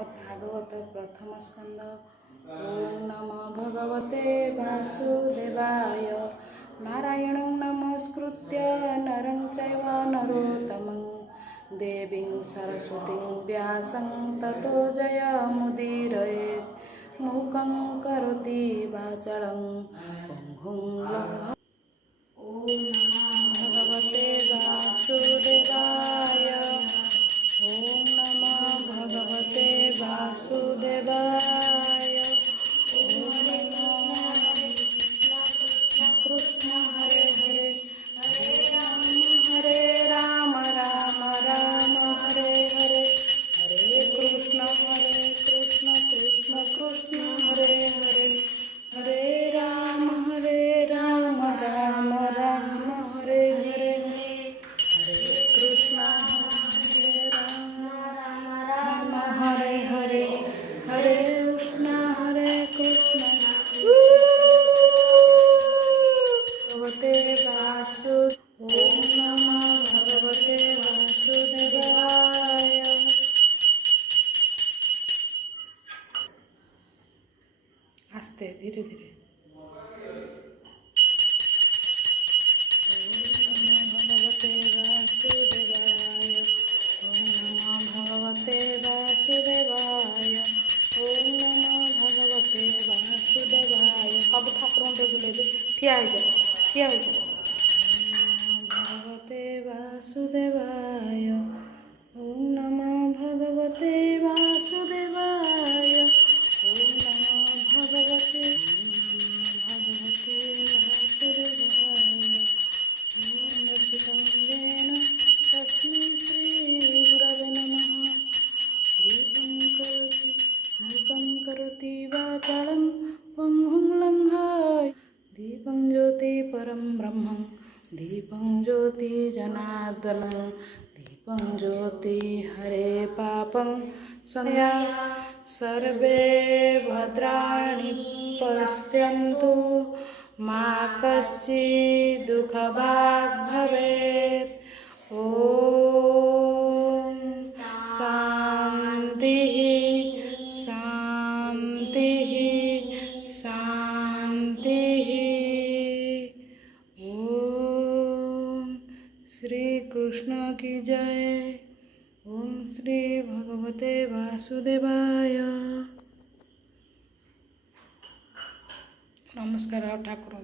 श्रीमद्भागवत प्रथम स्कंद। ओं नमो भगवते वासुदेवाय। नारायणं नमस्कृत्य नरं चैव नरोत्तमं देवीं सरस्वतीं व्यासं ततो जयमुदीरयेत्। मूकं करोति वाचालं पङ्गुं लङ्घयते। भगवते वासुदेवाय। ओं नमो भगवते वासुदेवाय। ओं नमो कृष्ण हरे हरे हरे राम राम राम हरे हरे हरे कृष्ण कृष्ण कृष्ण हरे हरे हरे राम राम राम हरे हरे हरे कृष्ण राम राम हरे हरे हरे कृष्ण भगवते वासु। ओम नमः भगवते वासुदेवाय। आस्ते धीरे धीरे। भगवते वासुदेवाय। ओम नमो भगवते वासुदेवाय। ओम नमो भगवते वासुदेवाय। सब ठाकुर बुले ठिया हो जाए ठिया हो जाए। भगवते वासुदेवाय। ओम नमो भगवते वासुदेवाय। ओम नमो भगवते वासुदेवाय। दर्शितं येन तस्मै श्रीगुरवे नमः। मूकं करोति वाचालं पङ्गुं लङ्घयते। दीपं ज्योति परं ब्रह्मं दीपं ज्योति जनार्दनं दीपं ज्योति हरे पापं संया। सर्वे भद्राणि पश्यन्तु मा कश्चित् दुःखभाग् भवेत्। ॐ शान्तिः शान्तिः शान्तिः। ओम श्री कृष्ण की जय। ओम श्री भगवते वासुदेवाय। नमस्कार ठाकुर।